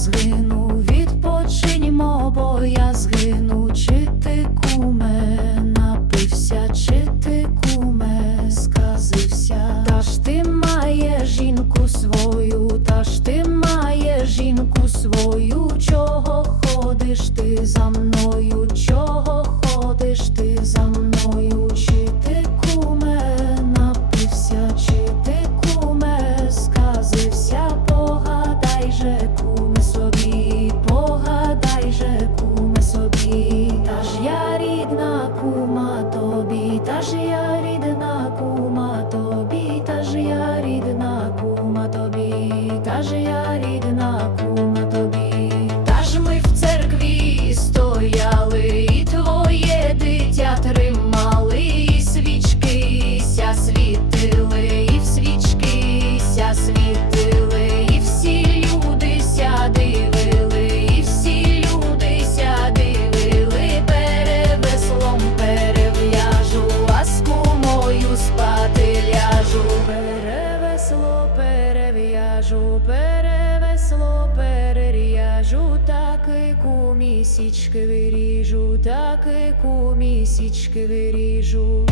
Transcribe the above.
згину, відпочинімо, бо я згину, чи ти куме, напився, чи ти куме, сказився, та ж ти маєш жінку свою. кума тобі, та ж я рідна кума тобі, та ж я рідна кума тобі, та ж я рідна кума. перев'яжу, перевесло, переріжу, таки кумісічки виріжу, таки кумісічки виріжу.